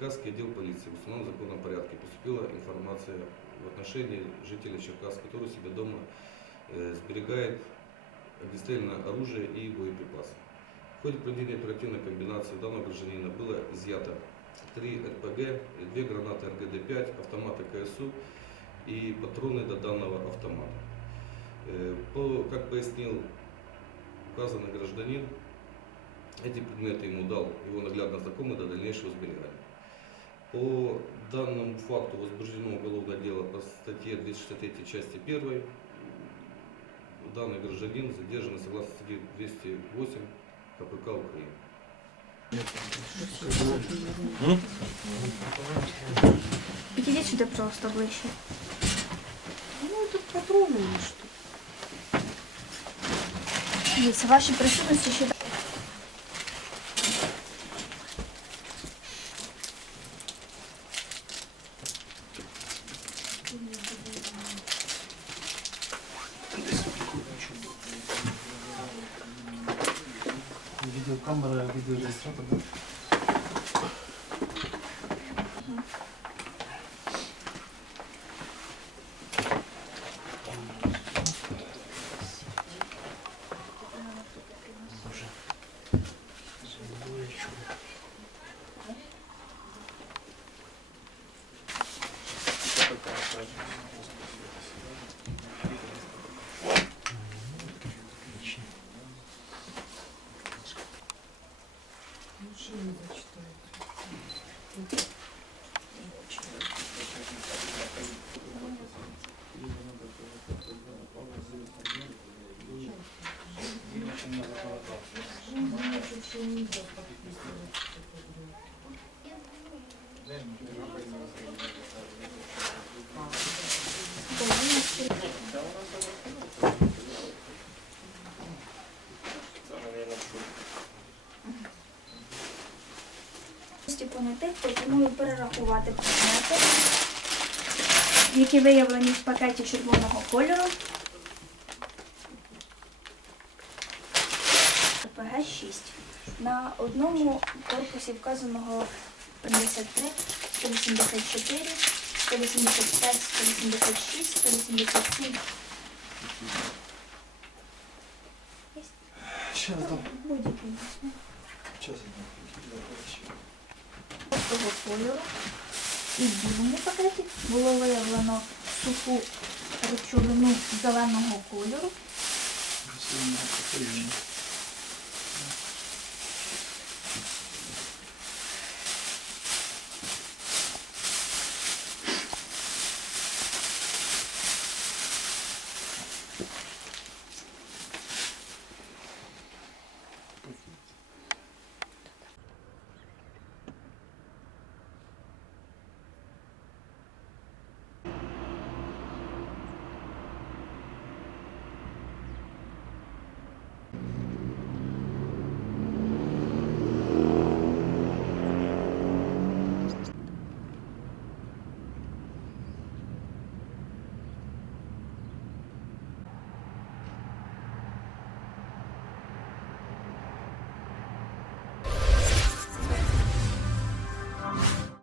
Черкасский отдел полиции в установленном законном порядке поступила информация в отношении жителя Черкас, который у себя дома э, сберегает огнестрельное оружие и боеприпасы. В ходе проведения оперативной комбинации данного гражданина было изъято три РПГ, две гранаты РГД-5, автоматы КСУ и патроны до данного автомата. Э, По, как пояснил указанный гражданин, эти предметы ему дал его наглядно знакомый до дальнейшего сберегания. По данному факту возбуждено уголовное дело по статье 263 части 1. Данный гражданин задержан согласно статье 208 КПК Украины. Підійдіть сюди, пожалуйста, ближче. Ну, тут патроны или что? Дивіться, ваші присутності ще Видеокамера, видеорегистратор, да? Лучше понятих пропоную перерахувати предмети, які виявлені в пакеті червоного кольору. ПГ 6. На одному корпусі вказаного 53, 184, 185, 186, 187. Сейчас, да. Будь-який. Сейчас, того кольору і в білому пакеті було виявлено суху речовину зеленого кольору. да.